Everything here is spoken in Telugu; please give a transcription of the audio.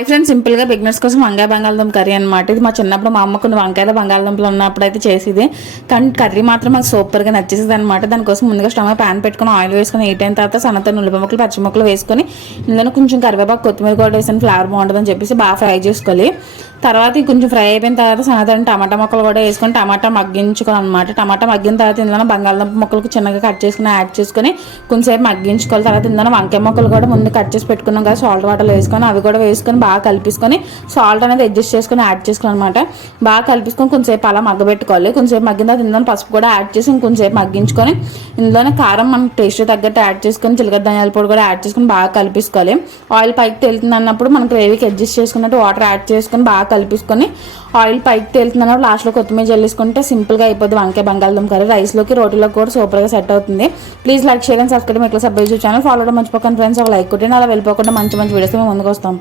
హాయ్ ఫ్రెండ్స్, సింపుల్గా బిగినర్స్ కోసం వంకాయ బంగాళదుంప కర్రీ అనమాట. ఇది మా చిన్నప్పుడు మా అమ్మ కొన్ని వంకాయల బంగాళదుంపలు ఉన్నప్పుడు అయితే చేసేది. కానీ కర్రీ మాత్రం మాకు సూపర్గా నచ్చేసేది అనమాట. దానికోసం ముందుగా స్టవ్ ప్యాన్ పెట్టుకుని ఆయిల్ వేసుకొని హీట్ అయిన తర్వాత సన్నత ఉల్లిపాయ ముక్కలు పచ్చి ముక్కలు వేసుకొని ఇందులో కొంచెం కరివేపాకు కొత్తిమీర కూడా వేసిన ఫ్లేవర్ బాగుంటుందని చెప్పేసి బాగా ఫ్రై చేసుకోవాలి. తర్వాత కొంచెం ఫ్రై అయిపోయిన తర్వాత సన్నతని టమాటా ముక్కలు కూడా వేసుకొని టమాటా మగ్గించుకోవాలన్నమాట. టమాటా మగ్గిన తర్వాత ఇందులో బంగాళదుంప ముక్కలకు చిన్నగా కట్ చేసుకుని యాడ్ చేసుకొని కొంచెంసేపు మగ్గించుకోవాలి. తర్వాత ఇందులో వంకాయ ముక్కలు కూడా ముందు కట్ చేసి పెట్టుకున్నాం కదా, సాల్ట్ వాటర్లో వేసుకొని అవి కూడా వేసుకొని బాగా కలిపేసుకొని సాల్ట్ అనేది అడ్జస్ట్ చేసుకొని యాడ్ చేసుకోవాలి అనమాట. బాగా కలిపేసుకొని కొంచెంసేపు అలా మగ్గబెట్టుకోవాలి. కొంచెంసేపు మగ్గిన తర్వాత ఇందులో పసుపు కూడా యాడ్ చేసి ఇంకొంచెంసేపు మగ్గించుకొని ఇందులోనే కారం మనం టేస్ట్ తగ్గట్టు యాడ్ చేసుకొని జీలకర్ర ధనియాల పొడి కూడా యాడ్ చేసుకొని బాగా కలిపేసుకోవాలి. ఆయిల్ పైకి తేలుతుంది అన్నప్పుడు మనం గ్రేవీకి అడ్జస్ట్ చేసుకున్నట్టు వాటర్ యాడ్ చేసుకొని బాగా కలిపేసుకొని ఆయిల్ పైకి తేలుతున్నప్పుడు లాస్ట్లో కొత్తిమీర జల్లేసుకుంటే సింపుల్గా అయిపోద్ది వంకాయ బంగాళదుంప కర్రీ. రైస్లోకి రోటీలోకి కూడా సూపర్గా సెట్ అవుతుంది. Please like, share and subscribe. మీకు సబ్స్క్రైబ్ ఛానల్ ఫాలో అవ్వడం మర్చిపోకండి ఫ్రెండ్స్. ఒక లైక్ కొట్టండి. అలా వెళ్ళిపోకుండా మంచి మంచి వీడియోస్ మేము ముందుకు వస్తాం.